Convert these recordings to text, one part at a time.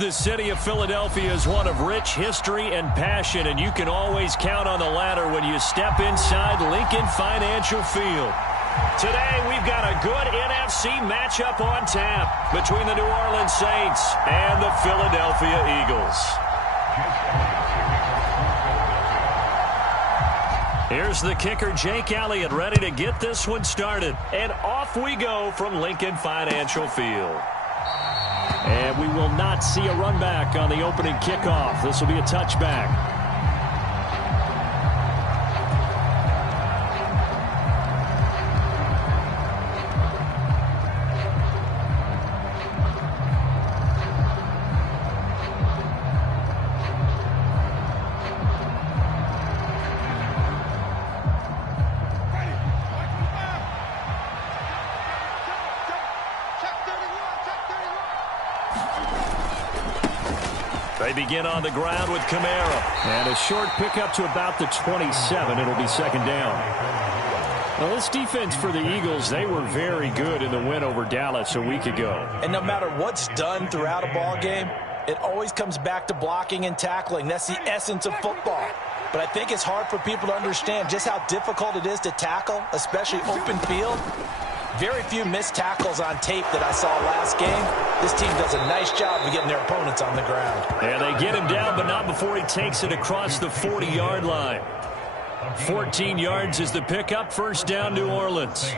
The city of Philadelphia is one of rich history and passion, and you can always count on the latter when you step inside Lincoln Financial Field. Today, we've got a good NFC matchup on tap between the New Orleans Saints and the Philadelphia Eagles. Here's the kicker, Jake Elliott, ready to get this one started. And off we go from Lincoln Financial Field. And we will not see a run back on the opening kickoff. This will be a touchback. They begin on the ground with Kamara. And a short pickup to about the 27. It'll be second down. Well, this defense for the Eagles, they were very good in the win over Dallas a week ago. And no matter what's done throughout a ball game, it always comes back to blocking and tackling. That's the essence of football. But I think it's hard for people to understand just how difficult it is to tackle, especially open field. Very few missed tackles on tape that I saw last game. This team does a nice job of getting their opponents on the ground. And they get him down, but not before he takes it across the 40-yard line. 14 yards is the pickup. First down, New Orleans.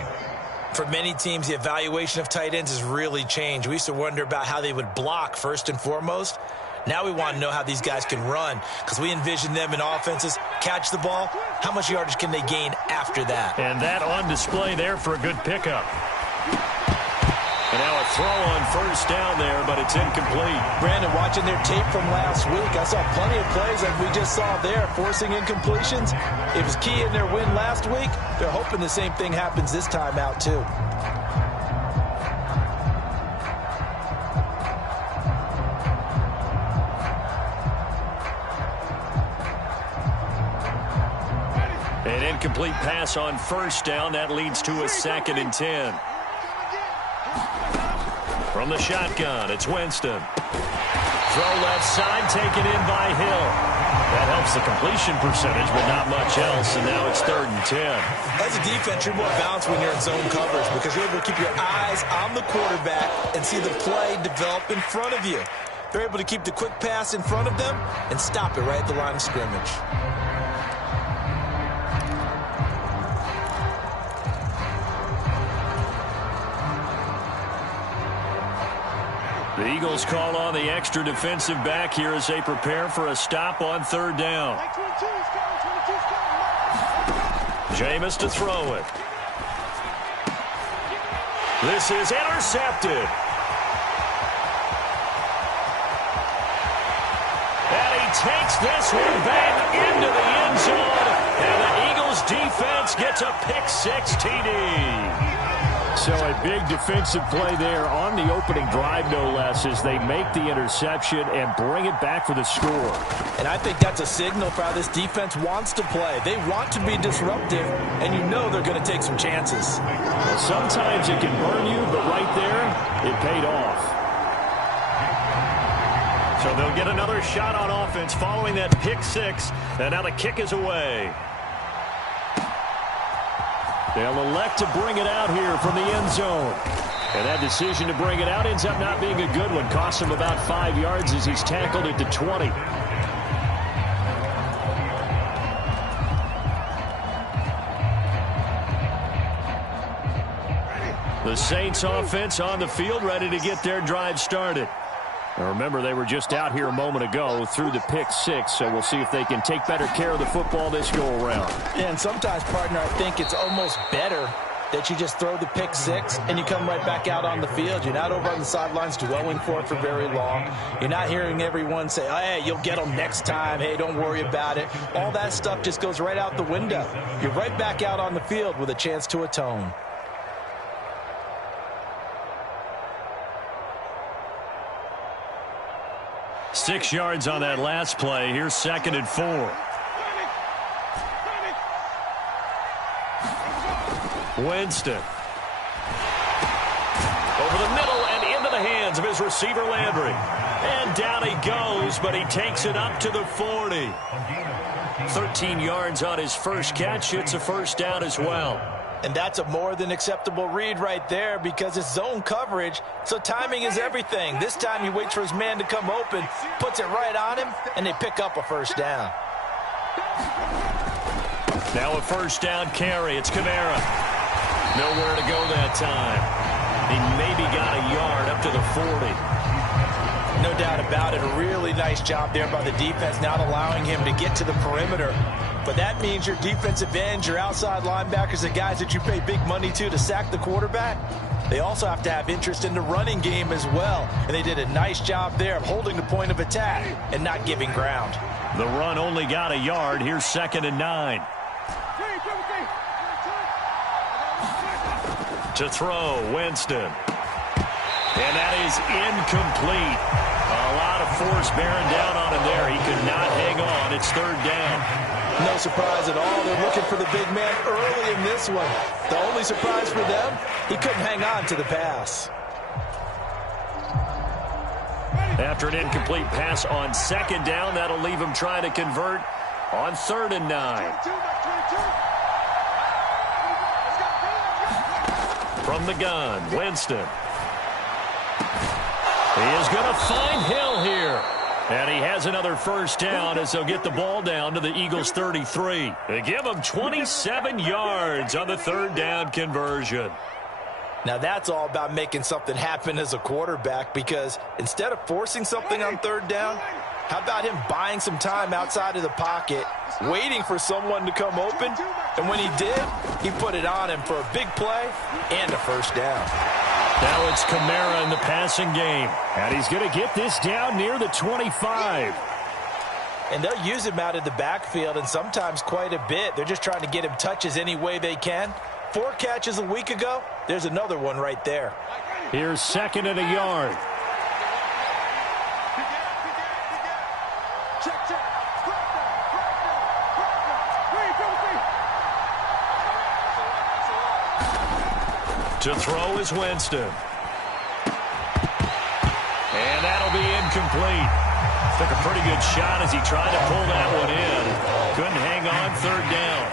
For many teams, the evaluation of tight ends has really changed. We used to wonder about how they would block first and foremost. Now we want to know how these guys can run, because we envision them in offenses catch the ball. How much yardage can they gain after that? And that on display there for a good pickup. And now a throw on first down there, but it's incomplete. Brandon, watching their tape from last week, I saw plenty of plays like we just saw there, forcing incompletions. It was key in their win last week. They're hoping the same thing happens this time out, too. An incomplete pass on first down. That leads to a 2nd and 10. From the shotgun, it's Winston. Throw left side, taken in by Hill. That helps the completion percentage, but not much else, and now it's 3rd and 10. As a defense, you're more balanced when you're in zone coverage because you're able to keep your eyes on the quarterback and see the play develop in front of you. They're able to keep the quick pass in front of them and stop it right at the line of scrimmage. The Eagles call on the extra defensive back here as they prepare for a stop on 3rd down. Jameis to throw it. This is intercepted. And he takes this one back into the end zone. And the Eagles defense gets a pick-6 TD. So a big defensive play there on the opening drive, no less, as they make the interception and bring it back for the score. And I think that's a signal for how this defense wants to play. They want to be disruptive, and you know they're going to take some chances. Well, sometimes it can burn you, but right there, it paid off. So they'll get another shot on offense following that pick-6, and now the kick is away. They'll elect to bring it out here from the end zone. And that decision to bring it out ends up not being a good one. Costs him about 5 yards as he's tackled at the 20. The Saints offense on the field, ready to get their drive started. Now remember, they were just out here a moment ago through the pick-6, so we'll see if they can take better care of the football this go-around. Yeah, and sometimes, partner, I think it's almost better that you just throw the pick-6 and you come right back out on the field. You're not over on the sidelines dwelling for it for very long. You're not hearing everyone say, oh, hey, you'll get them next time. Hey, don't worry about it. All that stuff just goes right out the window. You're right back out on the field with a chance to atone. Six yards on that last play. Here's 2nd and 4. Winston. Over the middle and into the hands of his receiver Landry. And down he goes, but he takes it up to the 40. 13 yards on his first catch. It's a first down as well. And that's a more than acceptable read right there because it's zone coverage, so timing is everything. This time he waits for his man to come open, puts it right on him, and they pick up a first down. Now a first down carry. It's Kamara. Nowhere to go that time. He maybe got a yard up to the 40. No doubt about it. A really nice job there by the defense, not allowing him to get to the perimeter. But that means your defensive ends, your outside linebackers, the guys that you pay big money to sack the quarterback, they also have to have interest in the running game as well. And they did a nice job there of holding the point of attack and not giving ground. The run only got a yard. Here's 2nd and 9. To throw, Winston. And that is incomplete. A lot of force bearing down on him there. He could not hang on. It's 3rd down. No surprise at all. They're looking for the big man early in this one. The only surprise for them, he couldn't hang on to the pass. After an incomplete pass on 2nd down, that'll leave him trying to convert on 3rd and 9. From the gun, Winston. He is going to find Hill here. And he has another first down as they'll get the ball down to the Eagles 33. They give him 27 yards on the 3rd down conversion. Now that's all about making something happen as a quarterback, because instead of forcing something on 3rd down, how about him buying some time outside of the pocket, waiting for someone to come open, and when he did, he put it on him for a big play and a first down. Now it's Kamara in the passing game, and he's going to get this down near the 25. And they'll use him out of the backfield, and sometimes quite a bit. They're just trying to get him touches any way they can. 4 catches a week ago, there's another one right there. Here's 2nd and a yard. To throw is Winston. And that'll be incomplete. Took a pretty good shot as he tried to pull that one in. Couldn't hang on 3rd down.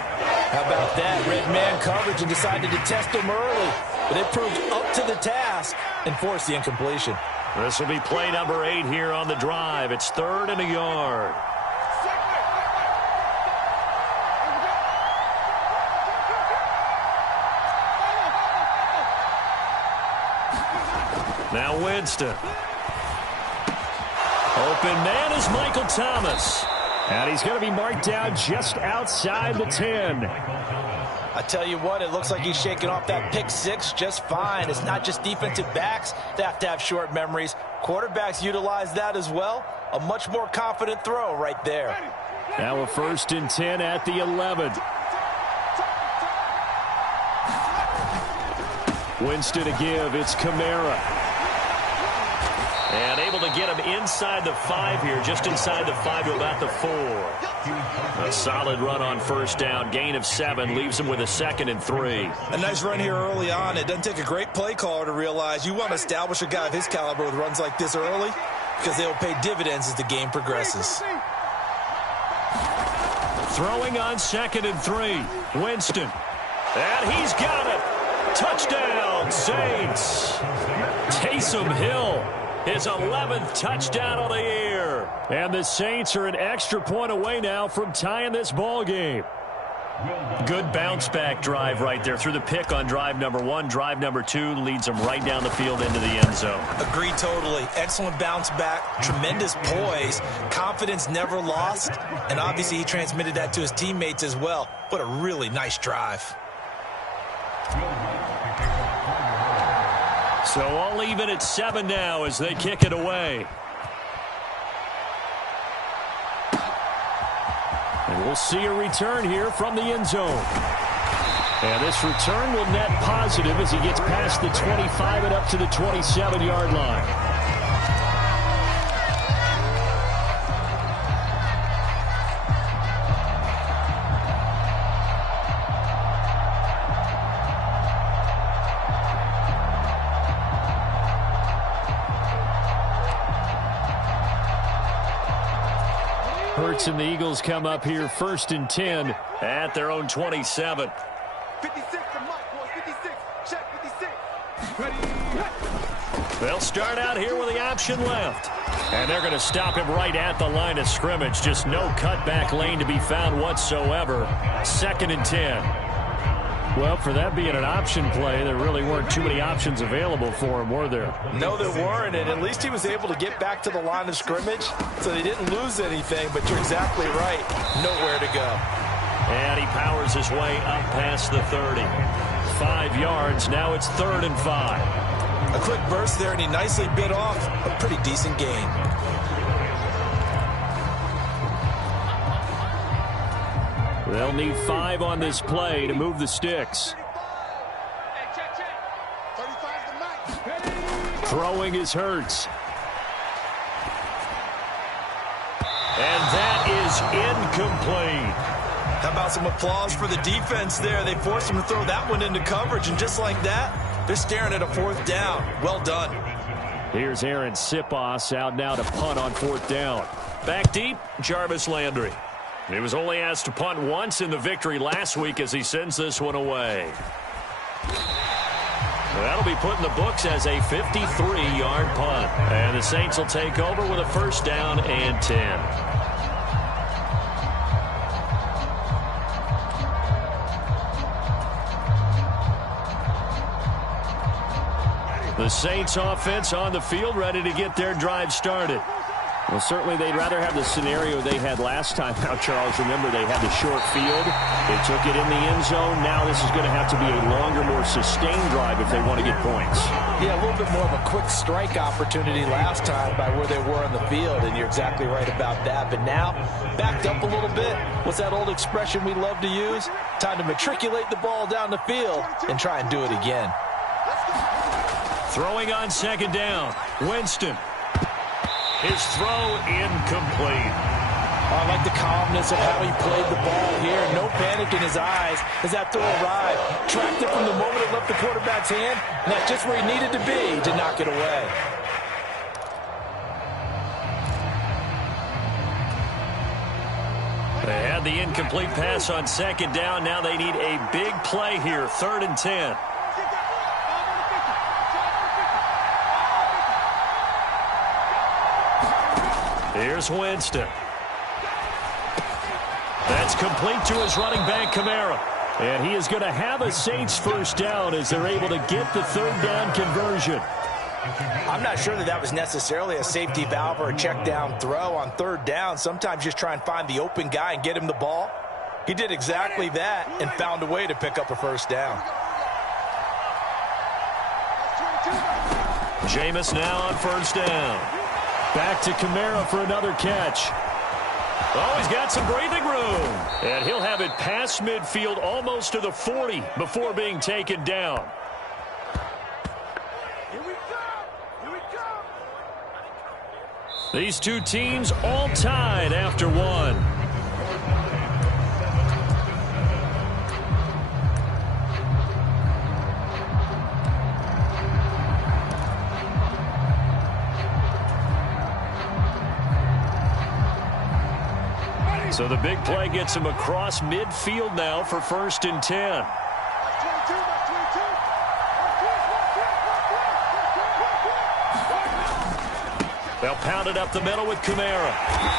How about that? Red man coverage and decided to test him early. But it proved up to the task and forced the incompletion. This will be play number 8 here on the drive. It's 3rd and a yard. Now Winston. Open man is Michael Thomas. And he's going to be marked down just outside the 10. I tell you what, it looks like he's shaking off that pick 6 just fine. It's not just defensive backs that have to have short memories. Quarterbacks utilize that as well. A much more confident throw right there. Now a 1st and 10 at the 11. Winston to give. It's Kamara. And able to get him inside the 5 here, just inside the 5 to about the 4. A solid run on 1st down. Gain of 7 leaves him with a 2nd and 3. A nice run here early on. It doesn't take a great play caller to realize you want to establish a guy of his caliber with runs like this early, because they will pay dividends as the game progresses. Throwing on 2nd and 3. Winston. And he's got it. Touchdown, Saints. Taysom Hill. His 11th touchdown of the year. And the Saints are an extra point away now from tying this ball game. Good bounce-back drive right there. Through the pick on drive number 1. Drive number 2 leads them right down the field into the end zone. Agreed totally. Excellent bounce back. Tremendous poise. Confidence never lost. And obviously he transmitted that to his teammates as well. What a really nice drive. So all even at 7 now as they kick it away. And we'll see a return here from the end zone. And this return will net positive as he gets past the 25 and up to the 27-yard line. Hurts and the Eagles come up here 1st and 10 at their own 27. 56 to Mike, boys. 56. Check 56. They'll start out here with the option left. And they're going to stop him right at the line of scrimmage. Just no cutback lane to be found whatsoever. 2nd and 10. Well, for that being an option play, there really weren't too many options available for him, were there? No, there weren't, and at least he was able to get back to the line of scrimmage, so they didn't lose anything, but you're exactly right. Nowhere to go. And he powers his way up past the 30. 5 yards, now it's 3rd and 5. A quick burst there, and he nicely bit off a pretty decent gain. They'll need 5 on this play to move the sticks. Throwing is Hurts. And that is incomplete. How about some applause for the defense there? They forced him to throw that one into coverage, and just like that, they're staring at a 4th down. Well done. Here's Aaron Sipos out now to punt on 4th down. Back deep, Jarvis Landry. He was only asked to punt once in the victory last week as he sends this one away. That'll be put in the books as a 53-yard punt. And the Saints will take over with a 1st down and 10. The Saints offense on the field, ready to get their drive started. Well, certainly they'd rather have the scenario they had last time out, Charles. Remember, they had the short field. They took it in the end zone. Now this is going to have to be a longer, more sustained drive if they want to get points. Yeah, a little bit more of a quick strike opportunity last time by where they were on the field, and you're exactly right about that. But now, backed up a little bit. What's that old expression we love to use? Time to matriculate the ball down the field and try and do it again. Throwing on 2nd down, Winston. His throw incomplete. I like the calmness of how he played the ball here. No panic in his eyes as that throw arrived. Tracked it from the moment it left the quarterback's hand, and that's just where he needed to be to knock it away. They had the incomplete pass on 2nd down. Now they need a big play here, 3rd and 10. Here's Winston. That's complete to his running back, Kamara. And he is going to have a Saints 1st down as they're able to get the 3rd down conversion. I'm not sure that was necessarily a safety valve or a check down throw on 3rd down. Sometimes just try and find the open guy and get him the ball. He did exactly that and found a way to pick up a 1st down. Jameis now on 1st down. Back to Kamara for another catch. Oh, he's got some breathing room. And he'll have it past midfield almost to the 40 before being taken down. Here we go. Here we go. These two teams all tied after one. So the big play gets him across midfield now for 1st and 10. They'll pound it up the middle with Kamara.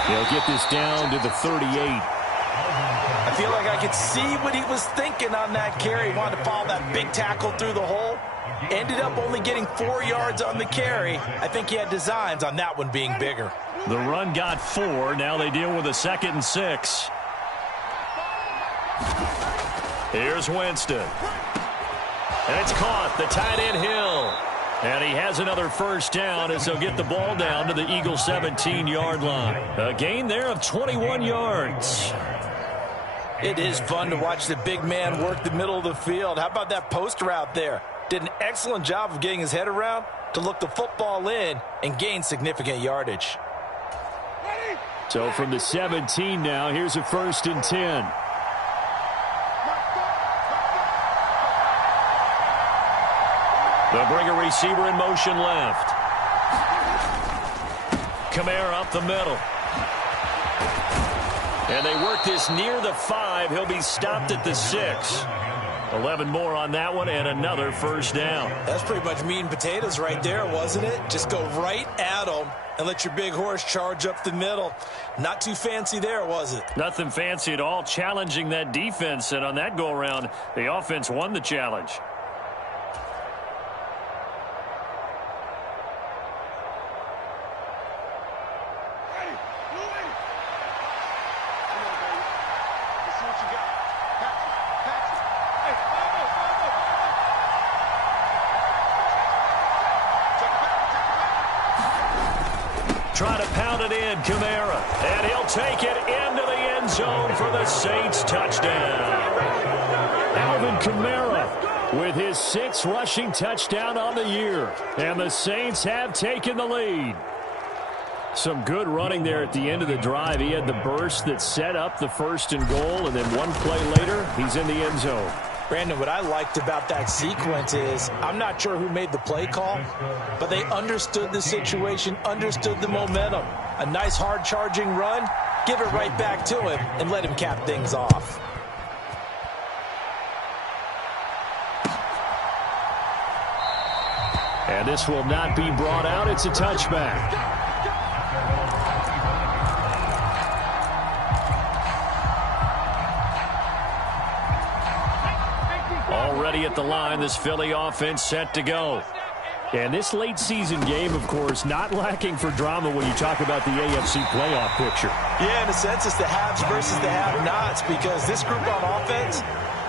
They'll get this down to the 38. I feel like I could see what he was thinking on that carry. He wanted to follow that big tackle through the hole. Ended up only getting 4 yards on the carry. I think he had designs on that one being bigger. The run got 4. Now they deal with a 2nd and 6. Here's Winston. And it's caught. The tight end Hill. And he has another 1st down as they'll get the ball down to the Eagles' 17-yard line. A gain there of 21 yards. It is fun to watch the big man work the middle of the field. How about that post route there? Did an excellent job of getting his head around to look the football in and gain significant yardage. So from the 17 now, here's a 1st and 10. They'll bring a receiver in motion left. Kamara up the middle. And they work this near the 5. He'll be stopped at the 6. 11 more on that one and another first down. That's pretty much meat and potatoes right there, wasn't it? Just go right at them and let your big horse charge up the middle. Not too fancy there, was it? Nothing fancy at all, challenging that defense. And on that go-around, the offense won the challenge. Try to pound it in, Kamara. And he'll take it into the end zone for the Saints touchdown. Alvin Kamara with his 6th rushing touchdown on the year. And the Saints have taken the lead. Some good running there at the end of the drive. He had the burst that set up the 1st and goal, and then one play later, he's in the end zone. Brandon, what I liked about that sequence is I'm not sure who made the play call, but they understood the situation, understood the momentum. A nice hard charging run, give it right back to him and let him cap things off. And this will not be brought out. It's a touchback. Already at the line, this Philly offense set to go. And this late season game, of course, not lacking for drama when you talk about the AFC playoff picture. Yeah, in a sense, it's the haves versus the have-nots, because this group on offense,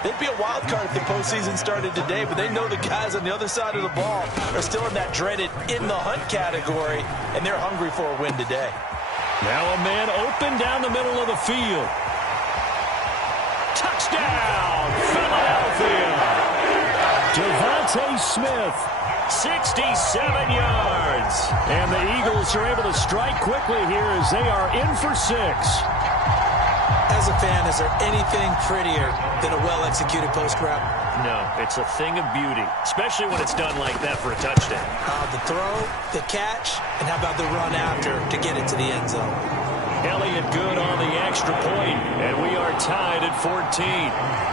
they'd be a wild card if the postseason started today, but they know the guys on the other side of the ball are still in that dreaded in-the-hunt category, and they're hungry for a win today. Now a man open down the middle of the field. Touchdown, Philadelphia! Devontae Smith, 67 yards. And the Eagles are able to strike quickly here as they are in for 6. As a fan, is there anything prettier than a well-executed post route? No, it's a thing of beauty, especially when it's done like that for a touchdown. The throw, the catch, and how about the run after to get it to the end zone? Elliott good on the extra point, and we are tied at 14.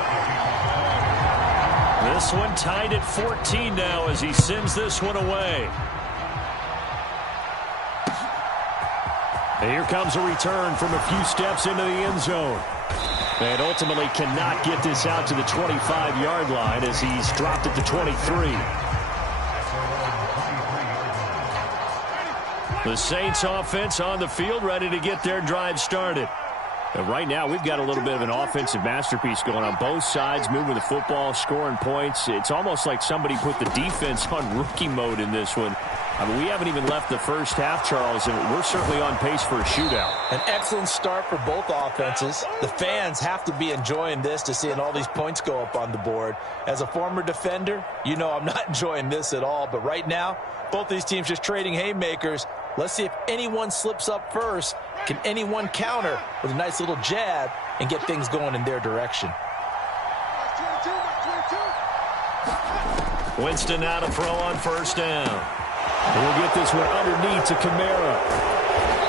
This one tied at 14 now as he sends this one away. And here comes a return from a few steps into the end zone. And ultimately cannot get this out to the 25-yard line as he's dropped at the 23. The Saints offense on the field ready to get their drive started. And right now, we've got a little bit of an offensive masterpiece going on both sides, moving the football, scoring points. It's almost like somebody put the defense on rookie mode in this one. I mean, we haven't even left the first half, Charles, and we're certainly on pace for a shootout. An excellent start for both offenses. The fans have to be enjoying this to seeing all these points go up on the board. As a former defender, you know I'm not enjoying this at all. But right now, both these teams just trading haymakers. Let's see if anyone slips up first. Can anyone counter with a nice little jab and get things going in their direction? Winston now to throw on first down. We'll get this one underneath to Kamara.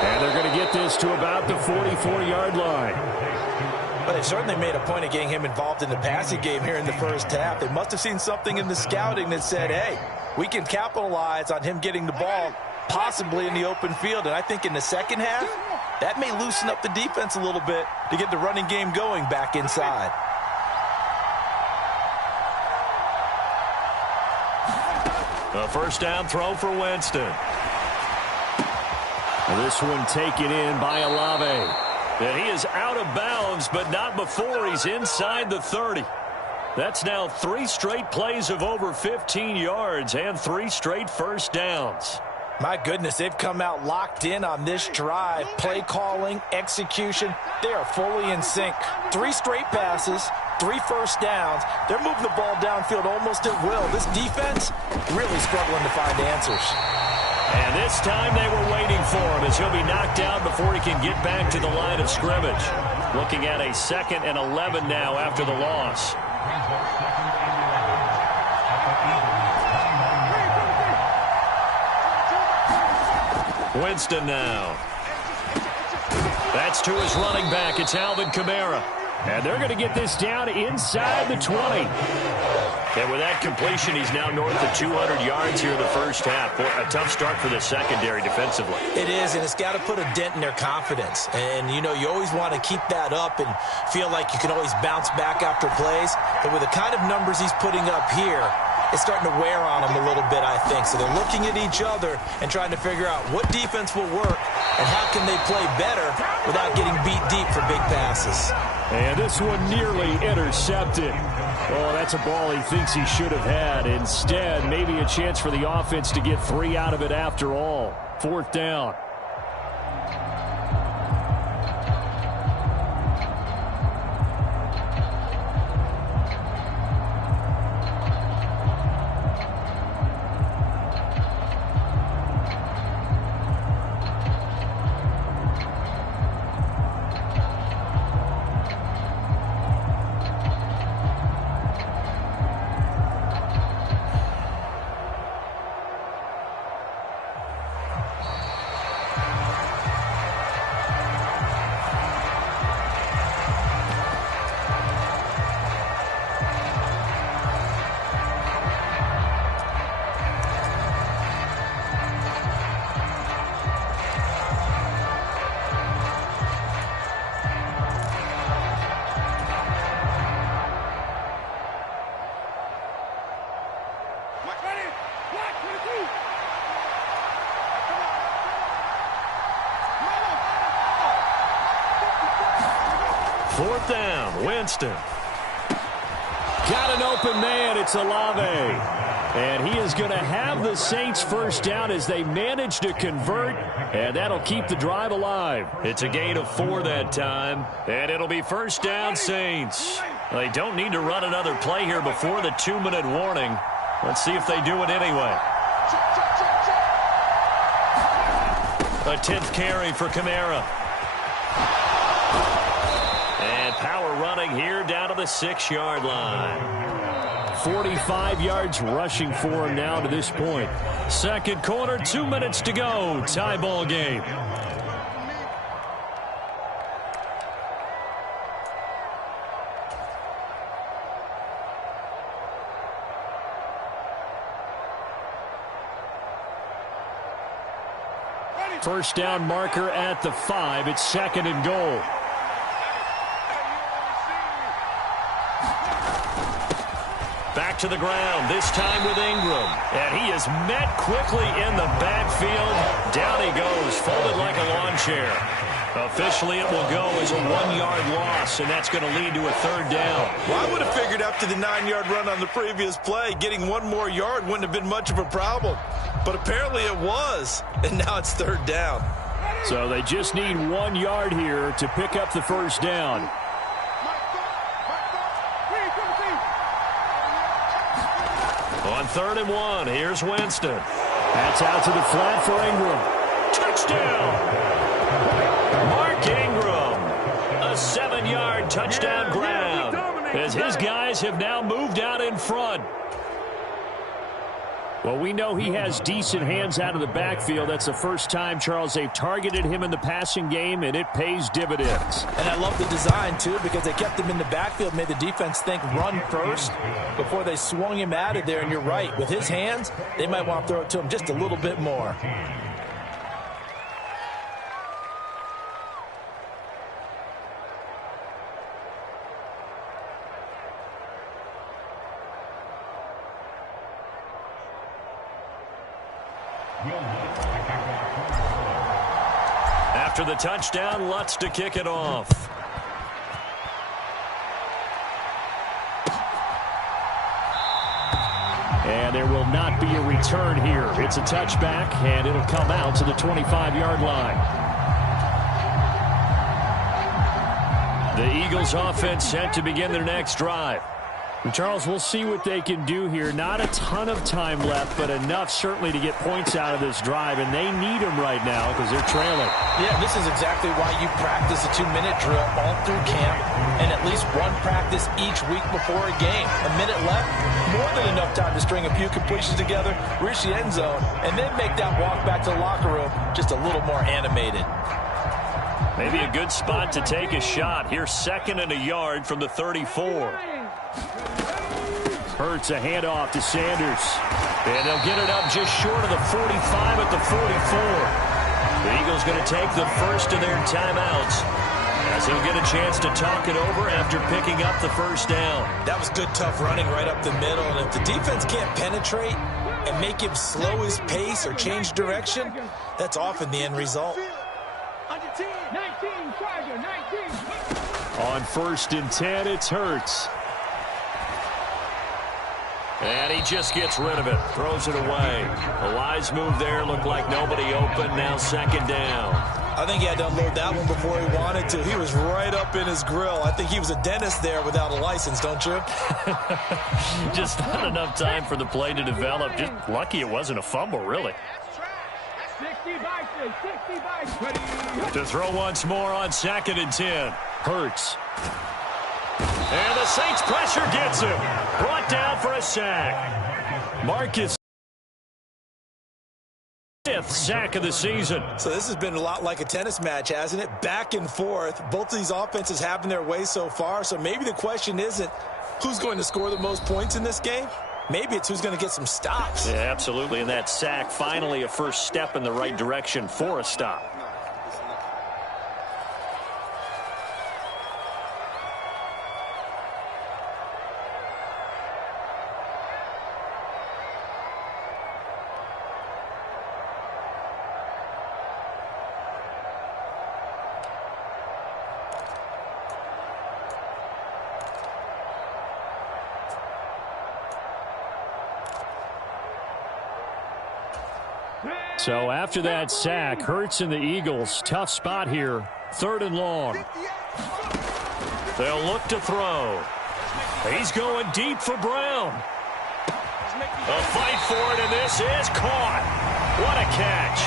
And they're going to get this to about the 44-yard line. But they certainly made a point of getting him involved in the passing game here in the first half. They must have seen something in the scouting that said, hey, we can capitalize on him getting the ball possibly in the open field. And I think in the second half, that may loosen up the defense a little bit to get the running game going back inside. A first down throw for Winston. This one taken in by Olave. And he is out of bounds, but not before he's inside the 30. That's now 3 straight plays of over 15 yards and 3 straight first downs. My goodness, they've come out locked in on this drive. Play calling, execution, they are fully in sync. 3 straight passes, 3 first downs. They're moving the ball downfield almost at will. This defense really struggling to find answers. And this time they were waiting for him as he'll be knocked out before he can get back to the line of scrimmage. Looking at a 2nd and 11 now after the loss. Winston now. That Gets to his running back. It's Alvin Kamara. And they're going to get this down inside the 20. And with that completion, he's now north of 200 yards here in the first half. Boy, a tough start for the secondary defensively. It is, and it's got to put a dent in their confidence. And, you know, you always want to keep that up and feel like you can always bounce back after plays. But with the kind of numbers he's putting up here, it's starting to wear on them a little bit, I think. So they're looking at each other and trying to figure out what defense will work and how can they play better without getting beat deep for big passes. And this one nearly intercepted. Oh, that's a ball he thinks he should have had. Instead, maybe a chance for the offense to get 3 out of it after all. 4th down. Fourth down, Winston. Got an open man, it's Olave. And he is going to have the Saints first down as they manage to convert, and that'll keep the drive alive. It's a gain of 4 that time, and it'll be first down, Saints. They don't need to run another play here before the 2-minute warning. Let's see if they do it anyway. A 10th carry for Kamara. And power running here down to the 6-yard line. 45 yards rushing for him now to this point. Second quarter, 2 minutes to go. Tie ball game. First down marker at the 5. It's 2nd and goal. Back to the ground, this time with Ingram. And he is met quickly in the backfield. Down he goes, folded like a lawn chair. Officially, it will go as a 1-yard loss, and that's going to lead to a 3rd down. Well, I would have figured after the 9-yard run on the previous play, getting 1 more yard wouldn't have been much of a problem. But apparently it was, and now it's 3rd down. So they just need 1 yard here to pick up the first down. On 3rd and 1, here's Winston. That's out to the flat for Ingram. Touchdown! Mark Ingram, a 7-yard touchdown grab, as his guys have now moved out in front. Well, we know he has decent hands out of the backfield. That's the first time, Charles, they've targeted him in the passing game, and it pays dividends. And I love the design, too, because they kept him in the backfield, made the defense think run first before they swung him out of there. And you're right, with his hands, they might want to throw it to him just a little bit more. After the touchdown, Lutz to kick it off. And there will not be a return here. It's a touchback, and it'll come out to the 25-yard line. The Eagles offense set to begin their next drive. And Charles, we'll see what they can do here. Not a ton of time left, but enough certainly to get points out of this drive, and they need them right now because they're trailing. Yeah, this is exactly why you practice a 2-minute drill all through camp and at least one practice each week before a game. A minute left, more than enough time to string a few completions together, reach the end zone, and then make that walk back to the locker room just a little more animated. Maybe a good spot to take a shot. Here's 2nd and a yard from the 34. Hurts a handoff to Sanders. And they'll get it up just short of the 45 at the 44. The Eagles going to take the first of their timeouts, as he'll get a chance to talk it over after picking up the first down. That was good, tough running right up the middle. And if the defense can't penetrate and make him slow his pace or change direction, that's often the end result. On 1st and 10, it's Hurts. And he just gets rid of it, throws it away. A wise move there, looked like nobody open, now 2nd down. I think he had to unload that one before he wanted to. He was right up in his grill. I think he was a dentist there without a license, don't you? Just not enough time for the play to develop. Just lucky it wasn't a fumble, really. To throw once more on 2nd and 10. Hurts. And the Saints pressure gets him. Brought down for a sack. Marcus. 5th sack of the season. So this has been a lot like a tennis match, hasn't it? Back and forth. Both of these offenses having their way so far. So maybe the question isn't who's going to score the most points in this game. Maybe it's who's going to get some stops. Yeah, absolutely. And that sack, finally a first step in the right direction for a stop. So after that sack, Hurts and the Eagles, tough spot here. 3rd and long. They'll look to throw. He's going deep for Brown. A fight for it, and this is caught. What a catch.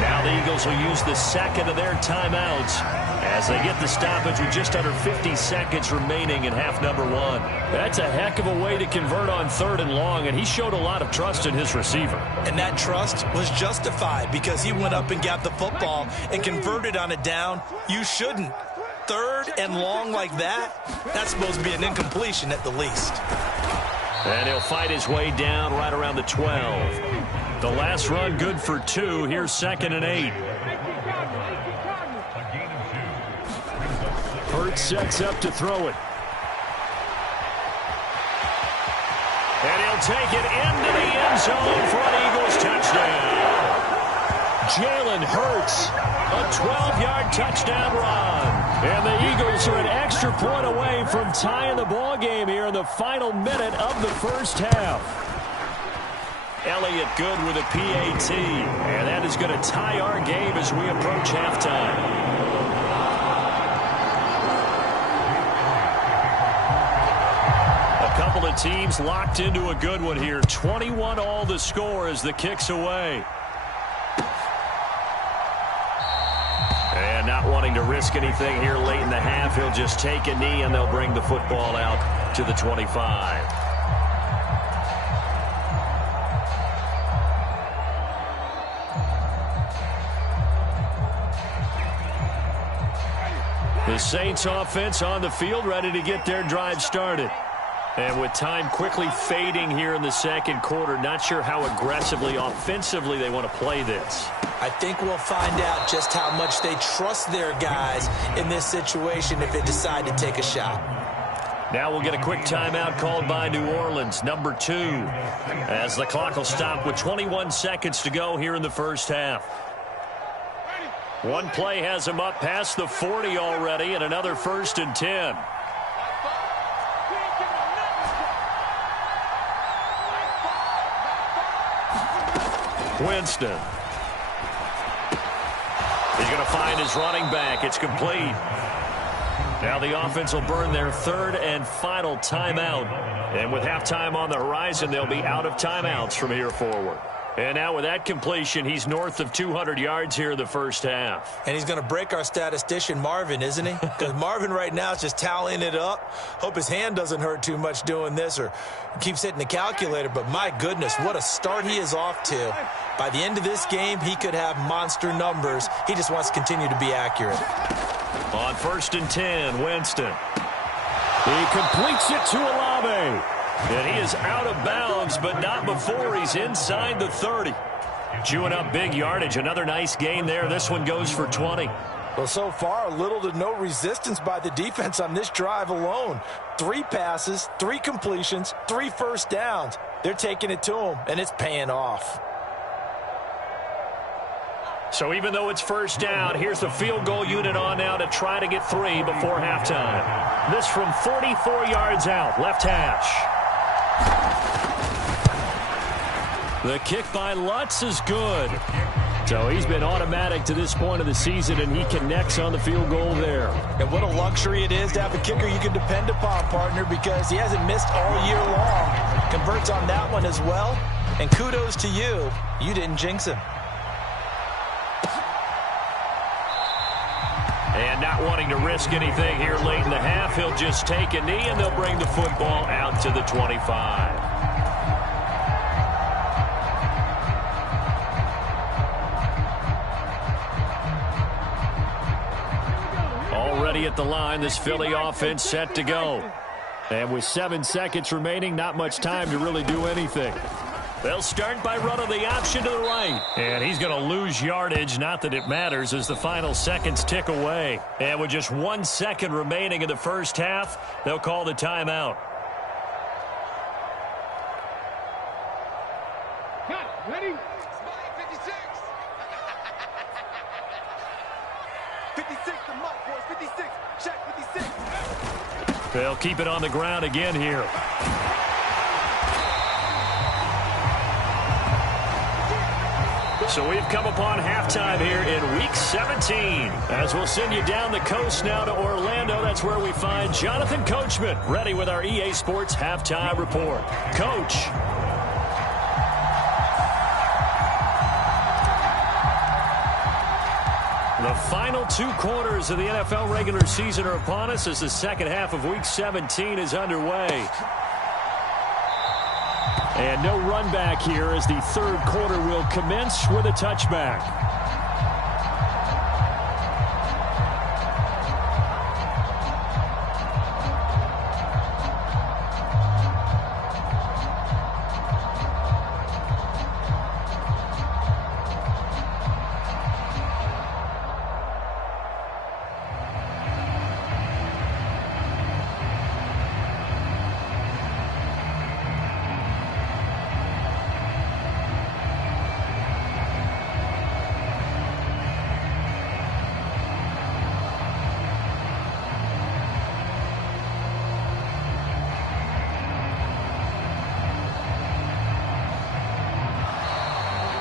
Now the Eagles will use the 2nd of their timeouts as they get the stoppage with just under 50 seconds remaining in half number 1. That's a heck of a way to convert on 3rd and long, and he showed a lot of trust in his receiver. And that trust was justified because he went up and got the football and converted on a down. You shouldn't. 3rd and long like that, that's supposed to be an incompletion at the least. And he'll fight his way down right around the 12. The last run good for 2. Here's 2nd and 8. Hurts sets up to throw it. And he'll take it into the end zone for an Eagles touchdown. Jalen Hurts, a 12-yard touchdown run. And the Eagles are an extra point away from tying the ball game here in the final minute of the first half. Elliott good with a PAT. And that is going to tie our game as we approach halftime. Couple of teams locked into a good one here. 21 all the score as the kick's away. And not wanting to risk anything here late in the half, he'll just take a knee and they'll bring the football out to the 25. The Saints offense on the field ready to get their drive started. And with time quickly fading here in the second quarter, not sure how aggressively, offensively they want to play this. I think we'll find out just how much they trust their guys in this situation if they decide to take a shot. Now we'll get a quick timeout called by New Orleans, number 2, as the clock will stop with 21 seconds to go here in the first half. One play has them up past the 40 already, and another 1st and 10. Winston. He's going to find his running back. It's complete. Now the offense will burn their 3rd and final timeout. And with halftime on the horizon, they'll be out of timeouts from here forward. And now with that completion, he's north of 200 yards here in the first half. And he's going to break our statistician, Marvin, isn't he? Because Marvin right now is just tallying it up. Hope his hand doesn't hurt too much doing this or keeps hitting the calculator. But my goodness, what a start he is off to. By the end of this game, he could have monster numbers. He just wants to continue to be accurate. On 1st and 10, Winston. He completes it to Olave. And he is out of bounds, but not before he's inside the 30. Chewing up big yardage. Another nice gain there. This one goes for 20. Well, so far, little to no resistance by the defense on this drive alone. 3 passes, 3 completions, 3 first downs. They're taking it to him, and it's paying off. So even though it's first down, here's the field goal unit on now to try to get 3 before halftime. This from 44 yards out, left hash. The kick by Lutz is good. So he's been automatic to this point of the season, and he connects on the field goal there. And what a luxury it is to have a kicker you can depend upon, partner, because he hasn't missed all year long. Converts on that one as well. And kudos to you. You didn't jinx him. And not wanting to risk anything here late in the half, he'll just take a knee, and they'll bring the football out to the 25. Already at the line, this Philly offense set to go. And with 7 seconds remaining, not much time to really do anything. They'll start by running the option to the right. And he's going to lose yardage. Not that it matters as the final seconds tick away. And with just 1 second remaining in the first half, they'll call the timeout. Ready? 56. 56 to Mike, boys. 56. Check 56. They'll keep it on the ground again here. So we've come upon halftime here in Week 17. As we'll send you down the coast now to Orlando, that's where we find Jonathan Coachman, ready with our EA Sports Halftime Report. Coach. The final 2 quarters of the NFL regular season are upon us as the second half of Week 17 is underway. And no run back here as the third quarter will commence with a touchback.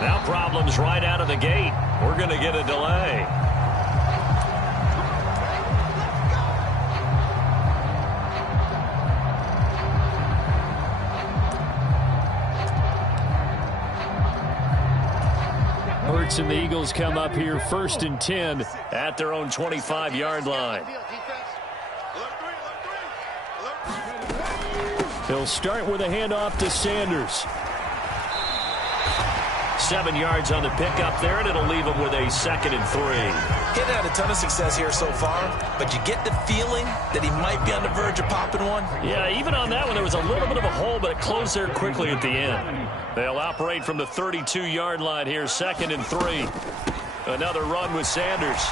Now problems right out of the gate. We're going to get a delay. Hurts and the Eagles come up here 1st and 10 at their own 25-yard line. He'll start with a handoff to Sanders. 7 yards on the pickup there, and it'll leave him with a 2nd and 3. Getting had a ton of success here so far, but you get the feeling that he might be on the verge of popping one. Yeah, even on that one, there was a little bit of a hole, but it closed there quickly at the end. They'll operate from the 32-yard line here, 2nd and 3. Another run with Sanders.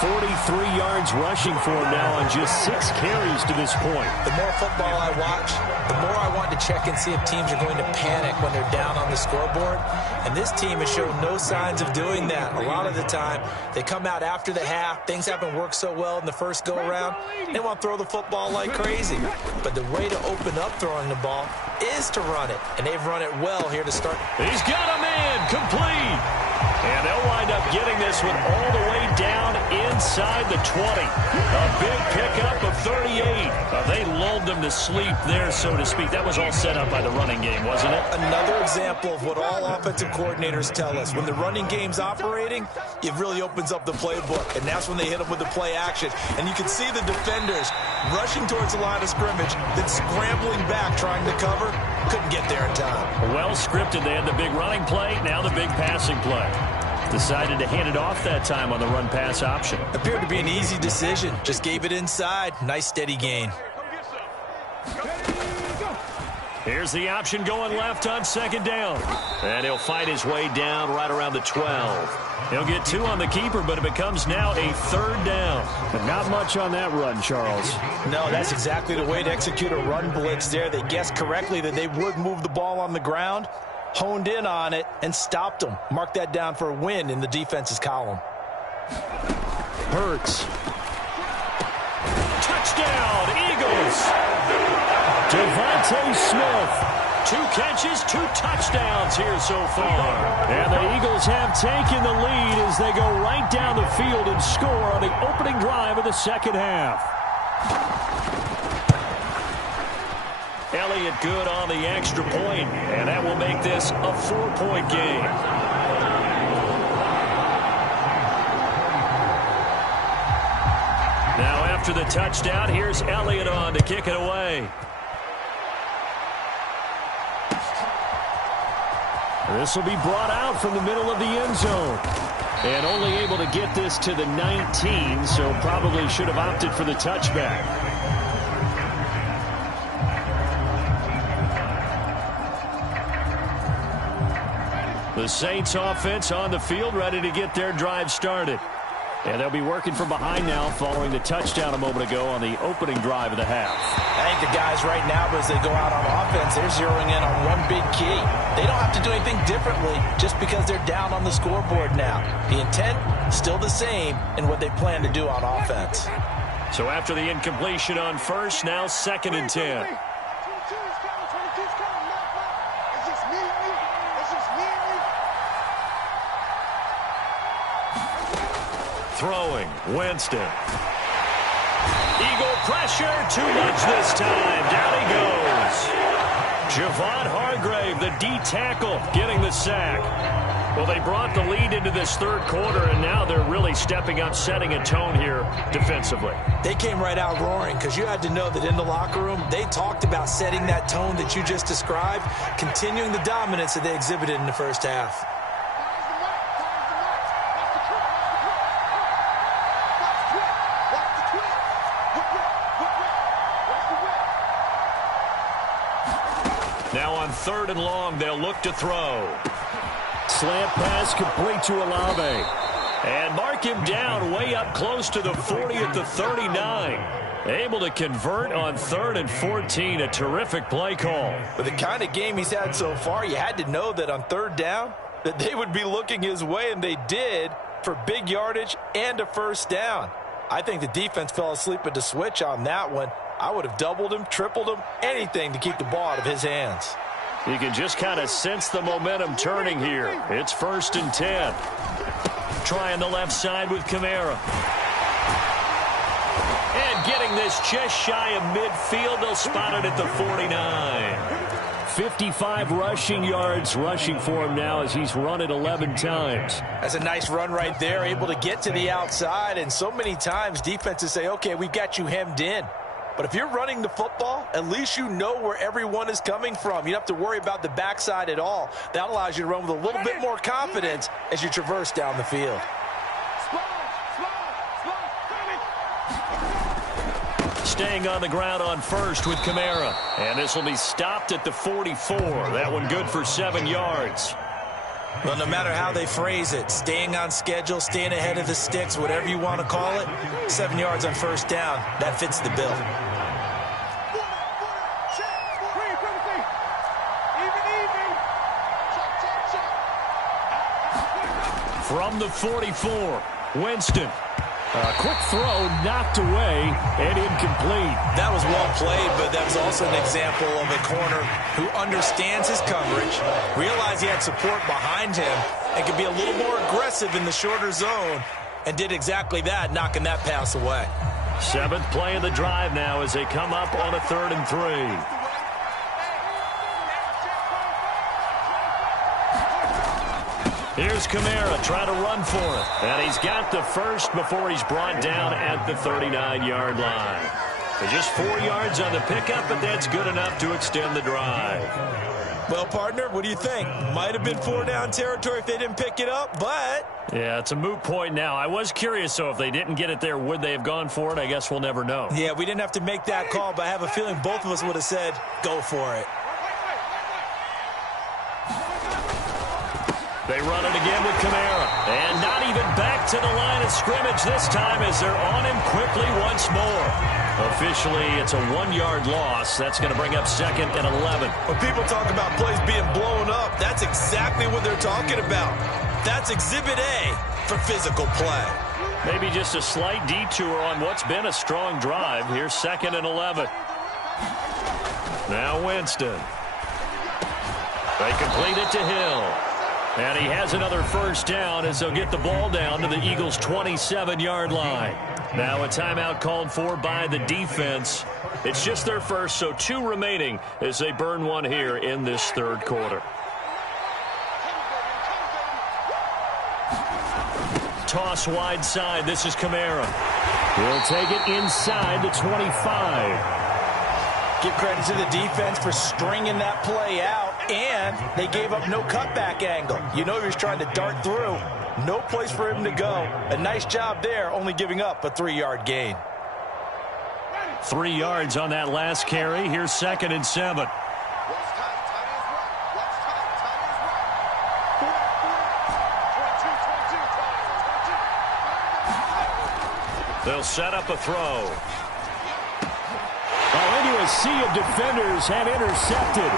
43 yards rushing for him now on just 6 carries to this point. The more football I watch, the more I want to check and see if teams are going to panic when they're down on the scoreboard. And this team has shown no signs of doing that. A lot of the time, they come out after the half. Things haven't worked so well in the first go-around. They want to throw the football like crazy. But the way to open up throwing the ball is to run it. And they've run it well here to start. He's got a man complete. And they'll wind up getting this one all the way down inside the 20. A big pickup of 38. They lulled them to sleep there, so to speak. That was all set up by the running game, wasn't it? Another example of what all offensive coordinators tell us. When the running game's operating, it really opens up the playbook, and that's when they hit them with the play action. And you can see the defenders rushing towards the line of scrimmage, then scrambling back trying to cover. Couldn't get there in time. Well scripted. They had the big running play, now the big passing play. Decided to hand it off that time on the run-pass option. Appeared to be an easy decision. Just gave it inside. Nice steady gain. Here's the option going left on second down. And he'll fight his way down right around the 12. He'll get 2 on the keeper, but it becomes now a third down. But not much on that run, Charles. No, that's exactly the way to execute a run blitz there. They guessed correctly that they would move the ball on the ground, honed in on it, and stopped them. Mark that down for a win in the defense's column. Hurts. Touchdown, Eagles. Devontae Smith. 2 catches, 2 touchdowns here so far. And the Eagles have taken the lead as they go right down the field and score on the opening drive of the second half. Elliott good on the extra point, and that will make this a 4-point game. Now after the touchdown, here's Elliott on to kick it away. This will be brought out from the middle of the end zone. And only able to get this to the 19, so probably should have opted for the touchback. The Saints offense on the field, ready to get their drive started. And they'll be working from behind now following the touchdown a moment ago on the opening drive of the half. I think the guys right now, as they go out on offense, they're zeroing in on one big key. They don't have to do anything differently just because they're down on the scoreboard now. The intent, still the same in what they plan to do on offense. So after the incompletion on first, now 2nd and 10. Throwing, Winston. Eagle pressure, too much this time. Down he goes. Javon Hargrave, the D tackle, getting the sack. Well, they brought the lead into this third quarter, and now they're really stepping up, setting a tone here defensively. They came right out roaring because you had to know that in the locker room, they talked about setting that tone that you just described, continuing the dominance that they exhibited in the first half. Now on 3rd and long, they'll look to throw. Slant pass complete to Olave. And mark him down way up close to the 40 at the 39. Able to convert on 3rd and 14. A terrific play call. With the kind of game he's had so far, you had to know that on 3rd down, that they would be looking his way, and they did, for big yardage and a first down. I think the defense fell asleep at the switch on that one. I would have doubled him, tripled him, anything to keep the ball out of his hands. You can just kind of sense the momentum turning here. It's 1st and 10. Trying the left side with Kamara. And getting this just shy of midfield. They'll spot it at the 49. 55 rushing yards rushing for him now as he's run it 11 times. That's a nice run right there, able to get to the outside. And so many times defenses say, okay, we've got you hemmed in. But if you're running the football, at least you know where everyone is coming from. You don't have to worry about the backside at all. That allows you to run with a little bit more confidence as you traverse down the field. Staying on the ground on 1st with Kamara. And this will be stopped at the 44. That one good for 7 yards. Well, no matter how they phrase it, staying on schedule, staying ahead of the sticks, whatever you want to call it, 7 yards on 1st down, that fits the bill. From the 44, Winston. A quick throw knocked away and incomplete. That was well played, but that was also an example of a corner who understands his coverage, realized he had support behind him, and could be a little more aggressive in the shorter zone, and did exactly that, knocking that pass away. 7th play of the drive now as they come up on a 3rd and 3. Here's Kamara trying to run for it. And he's got the first before he's brought down at the 39-yard line. So just 4 yards on the pickup, but that's good enough to extend the drive. Well, partner, what do you think? Might have been 4-down territory if they didn't pick it up, but... Yeah, it's a moot point now. I was curious, so if they didn't get it there, would they have gone for it? I guess we'll never know. Yeah, we didn't have to make that call, but I have a feeling both of us would have said, go for it. They run it again with Kamara. And not even back to the line of scrimmage this time as they're on him quickly once more. Officially, it's a 1-yard loss. That's going to bring up 2nd and 11. When people talk about plays being blown up, that's exactly what they're talking about. That's Exhibit A for physical play. Maybe just a slight detour on what's been a strong drive. Here's 2nd and 11. Now Winston. They complete it to Hill. And he has another 1st down as they'll get the ball down to the Eagles' 27-yard line. Now a timeout called for by the defense. It's just their first, so 2 remaining as they burn one here in this 3rd quarter. Toss wide side. This is Kamara. He'll take it inside the 25. Give credit to the defense for stringing that play out, and they gave up no cutback angle. You know he was trying to dart through. No place for him to go. A nice job there, only giving up a 3-yard gain. 3 yards on that last carry. Here's 2nd and 7. They'll set up a throw. Into a sea of defenders have intercepted.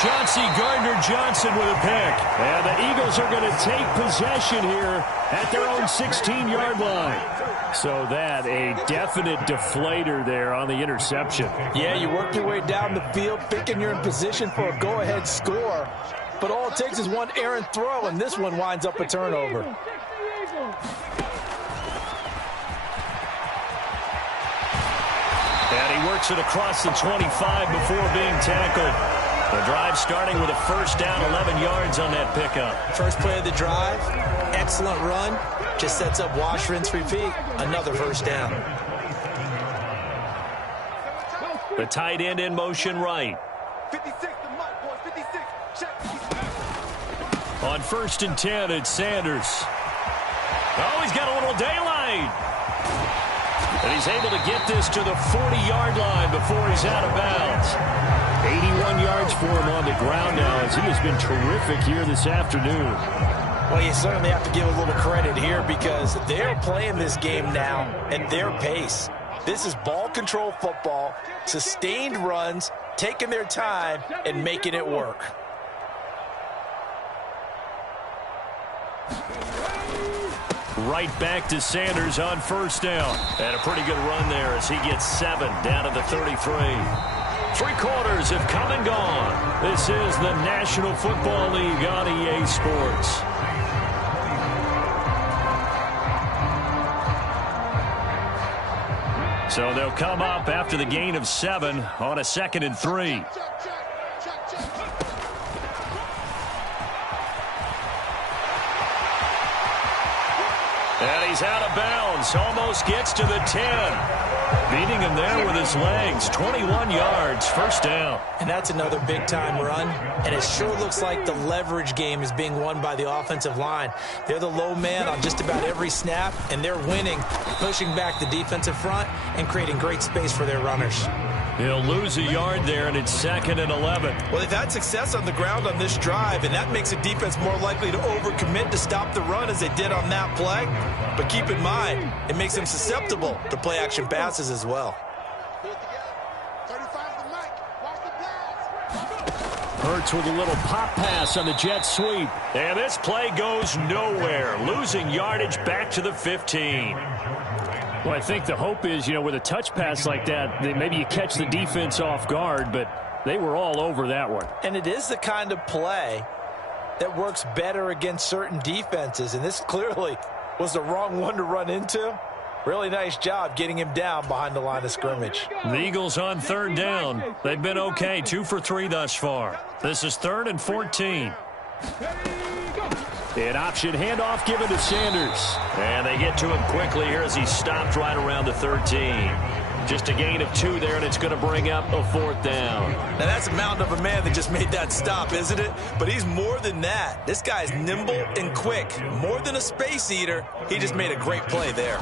Chauncey Gardner-Johnson with a pick. And the Eagles are going to take possession here at their own 16-yard line. So that a definite deflator there on the interception. Yeah, you work your way down the field thinking you're in position for a go-ahead score. But all it takes is one errant throw, and this one winds up a turnover. And he works it across the 25 before being tackled. The drive starting with a 1st down, 11 yards on that pickup. First play of the drive, excellent run. Just sets up wash, rinse, repeat. Another 1st down. The tight end in motion right. 56, the mark, boys. 56. Check. 56. On 1st and 10, it's Sanders. Oh, he's got a little daylight. And he's able to get this to the 40-yard line before he's out of bounds. 81 yards for him on the ground now as he has been terrific here this afternoon. Well, you certainly have to give a little credit here because they're playing this game now at their pace. This is ball control football, sustained runs, taking their time, and making it work. Right back to Sanders on 1st down. And a pretty good run there as he gets 7 down to the 33. 3 quarters have come and gone. This is the National Football League on EA Sports. So they'll come up after the gain of 7 on a 2nd and 3. And he's out of bounds. Almost gets to the 10. Beating him there with his legs. 21 yards, 1st down. And that's another big-time run. And it sure looks like the leverage game is being won by the offensive line. They're the low man on just about every snap, and they're winning, pushing back the defensive front and creating great space for their runners. He'll lose a yard there, and it's 2nd and 11. Well, they've had success on the ground on this drive, and that makes the defense more likely to overcommit to stop the run as they did on that play. But keep in mind, it makes them susceptible to play-action passes as well. Hurts with a little pop pass on the jet sweep. And this play goes nowhere. Losing yardage back to the 15. Well, I think the hope is, with a touch pass like that, maybe you catch the defense off guard, but they were all over that one. And it is the kind of play that works better against certain defenses, and this clearly was the wrong one to run into. Really nice job getting him down behind the line of scrimmage. The Eagles on third down. They've been okay, 2 for 3 thus far. This is 3rd and 14. An option handoff given to Sanders. And they get to him quickly here as he stopped right around the 13. Just a gain of 2 there, and it's going to bring up a 4th down. Now, that's a mountain of a man that just made that stop, isn't it? But he's more than that. This guy's nimble and quick. More than a space eater, he just made a great play there.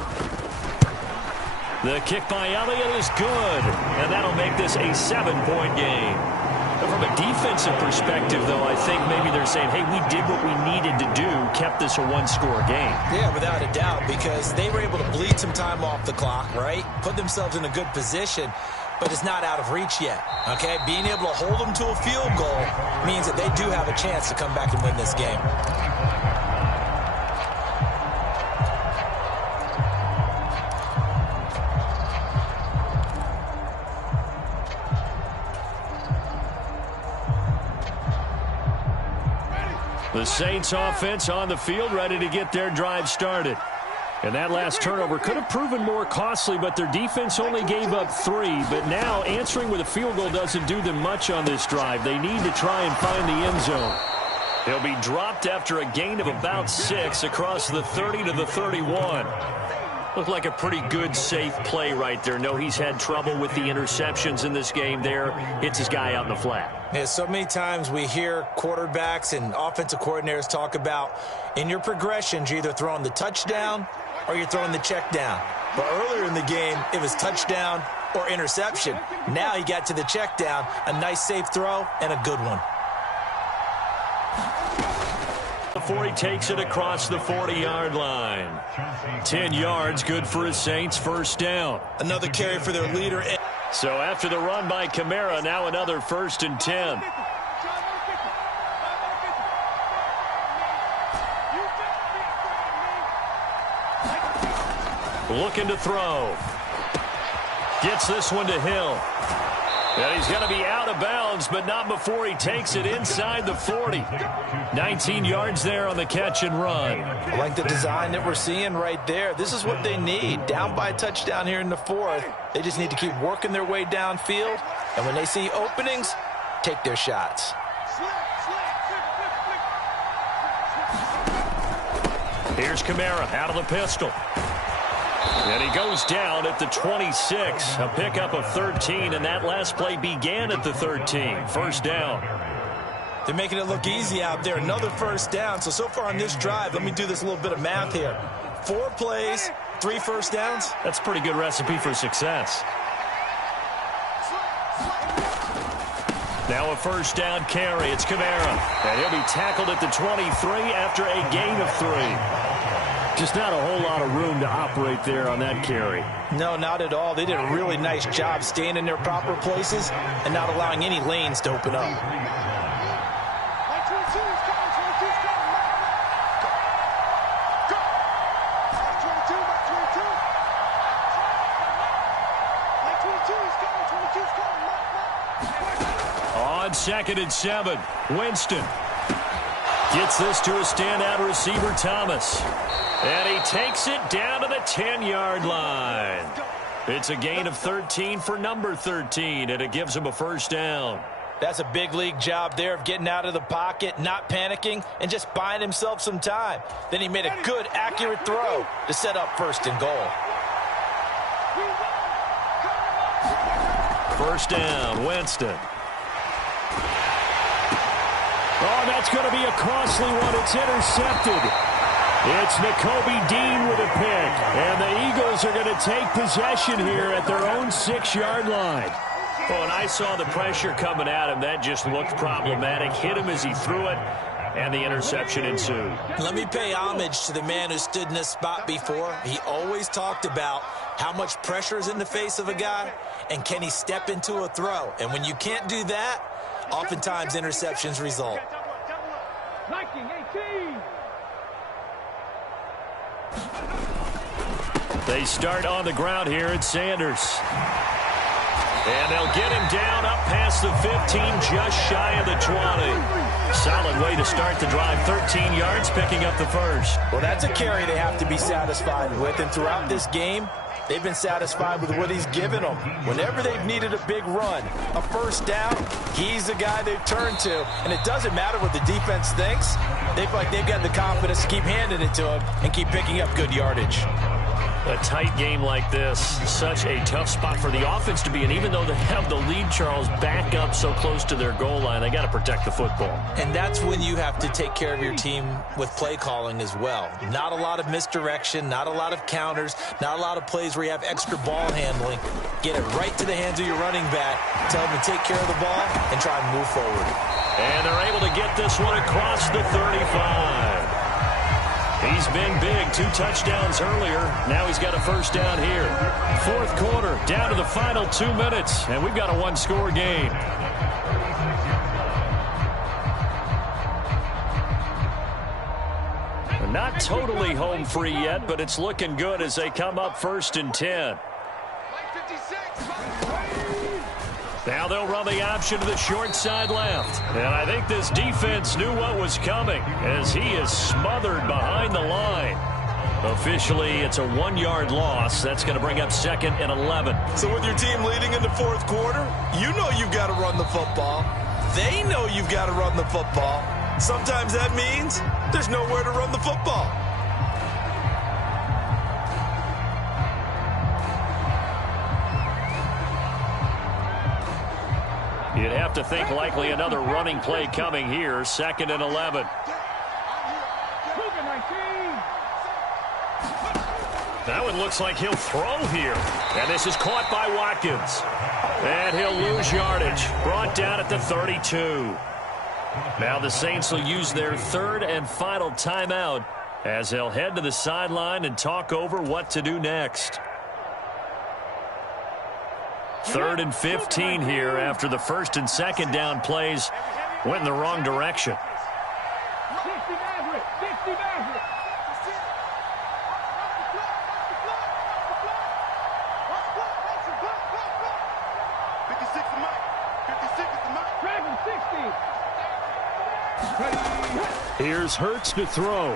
The kick by Elliott is good, and that'll make this a 7-point game. But from a defensive perspective, though, I think maybe they're saying, hey, we did what we needed to do, kept this a 1-score game. Yeah, without a doubt, because they were able to bleed some time off the clock, right? Put themselves in a good position, but it's not out of reach yet, okay? Being able to hold them to a field goal means that they do have a chance to come back and win this game. The Saints offense on the field, ready to get their drive started. And that last turnover could have proven more costly, but their defense only gave up 3. But now answering with a field goal doesn't do them much on this drive. They need to try and find the end zone. He'll be dropped after a gain of about 6 across the 30 to the 31. Looked like a pretty good, safe play right there. No, he's had trouble with the interceptions in this game there. Hits his guy out in the flat. Yeah, so many times we hear quarterbacks and offensive coordinators talk about in your progressions, you're either throwing the touchdown or you're throwing the check down. But earlier in the game, it was touchdown or interception. Now he got to the check down, a nice safe throw and a good one. Before he takes it across the 40-yard line. 10 yards, good for his Saints, 1st down. Another carry for their leader. So after the run by Kamara, now another 1st and 10. Looking to throw. Gets this one to Hill. And he's going to be out of bounds, but not before he takes it inside the 40. 19 yards there on the catch and run. I like the design that we're seeing right there. This is what they need. Down by a touchdown here in the 4th. They just need to keep working their way downfield. And when they see openings, take their shots. Here's Kamara out of the pistol. And he goes down at the 26. A pickup of 13, and that last play began at the 13. 1st down. They're making it look easy out there. Another 1st down. So far on this drive, let me do this little bit of math here. 4 plays, 3 1st downs. That's a pretty good recipe for success. Now a 1st down carry. It's Kamara. And he'll be tackled at the 23 after a gain of 3. Just not a whole lot of room to operate there on that carry. No, not at all. They did a really nice job staying in their proper places and not allowing any lanes to open up. On 2nd and 7, Winston gets this to a standout receiver, Thomas. And he takes it down to the 10-yard line. It's a gain of 13 for number 13, and it gives him a 1st down. That's a big league job there of getting out of the pocket, not panicking, and just buying himself some time. Then he made a good, accurate throw to set up 1st and goal. 1st down, Winston. Oh, that's going to be a costly one. It's intercepted. It's Nakobe Dean with a pick. And the Eagles are going to take possession here at their own 6-yard line. Oh, and I saw the pressure coming at him. That just looked problematic. Hit him as he threw it, and the interception ensued. Let me pay homage to the man who stood in this spot before. He always talked about how much pressure is in the face of a guy, and can he step into a throw. And when you can't do that, oftentimes interceptions result. They start on the ground here at Sanders. And they'll get him down up past the 15, just shy of the 20. Solid way to start the drive. 13 yards, picking up the first. Well, that's a carry they have to be satisfied with. And throughout this game, they've been satisfied with what he's given them. Whenever they've needed a big run, a first down, he's the guy they've turned to. And it doesn't matter what the defense thinks. They feel like they've got the confidence to keep handing it to him and keep picking up good yardage. A tight game like this, such a tough spot for the offense to be in. Even though they have the lead, Charles, back up so close to their goal line, they got to protect the football. And that's when you have to take care of your team with play calling as well. Not a lot of misdirection, not a lot of counters, not a lot of plays where you have extra ball handling. Get it right to the hands of your running back, tell them to take care of the ball, and try and move forward. And they're able to get this one across the 35. He's been big, 2 touchdowns earlier. Now he's got a first down here. Fourth quarter, down to the final 2 minutes, and we've got a 1-score game. Not totally home free yet, but it's looking good as they come up 1st and 10. Now they'll run the option to the short side left. And I think this defense knew what was coming as he is smothered behind the line. Officially, it's a 1-yard loss. That's going to bring up 2nd and 11. So with your team leading in the fourth quarter, you know you've got to run the football. They know you've got to run the football. Sometimes that means there's nowhere to run the football. You'd have to think likely another running play coming here. 2nd and 11. That one looks like he'll throw here. And this is caught by Watkins. And he'll lose yardage. Brought down at the 32. Now the Saints will use their 3rd and final timeout as they'll head to the sideline and talk over what to do next. 3rd and 15 here after the 1st and 2nd down plays went in the wrong direction. Here's Hurts to throw.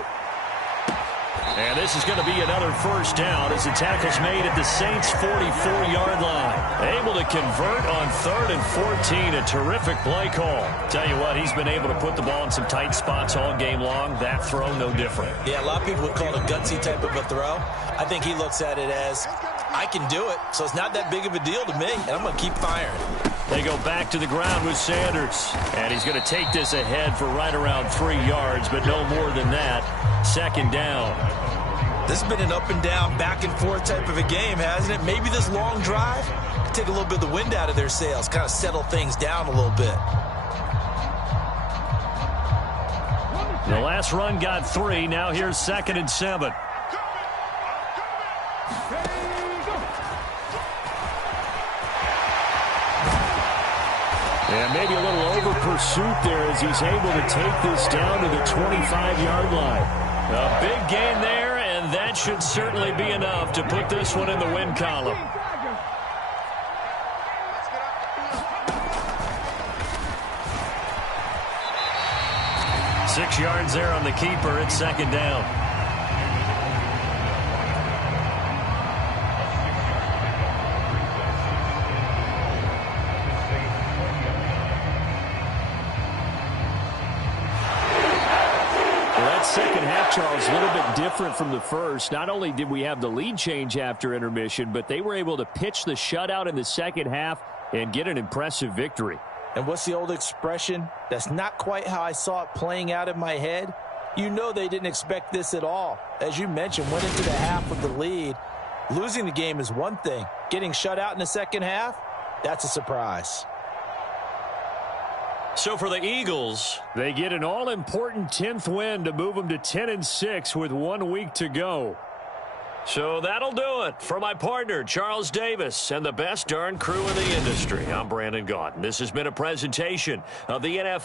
And this is going to be another first down as the tackle's made at the Saints' 44-yard line. Able to convert on 3rd and 14. A terrific play call. Tell you what, he's been able to put the ball in some tight spots all game long. That throw, no different. Yeah, a lot of people would call it a gutsy type of a throw. I think he looks at it as, I can do it, so it's not that big of a deal to me, and I'm going to keep firing. They go back to the ground with Sanders. And he's going to take this ahead for right around 3 yards, but no more than that. 2nd down. This has been an up and down, back and forth type of a game, hasn't it? Maybe this long drive could take a little bit of the wind out of their sails, kind of settle things down a little bit. The last run got 3. Now here's 2nd and 7. And maybe a little over pursuit there as he's able to take this down to the 25-yard line. A big gain there, and that should certainly be enough to put this one in the win column. Six yards there on the keeper. It's 2nd down. Second half, Charles, a little bit different from the first. Not only did we have the lead change after intermission, but they were able to pitch the shutout in the second half and get an impressive victory. And what's the old expression? That's not quite how I saw it playing out in my head. You know they didn't expect this at all. As you mentioned, went into the half with the lead. Losing the game is one thing. Getting shut out in the second half, that's a surprise. So for the Eagles, they get an all-important 10th win to move them to 10-6 with 1 week to go. So that'll do it for my partner, Charles Davis, and the best darn crew in the industry. I'm Brandon Gaudin. This has been a presentation of the NFL.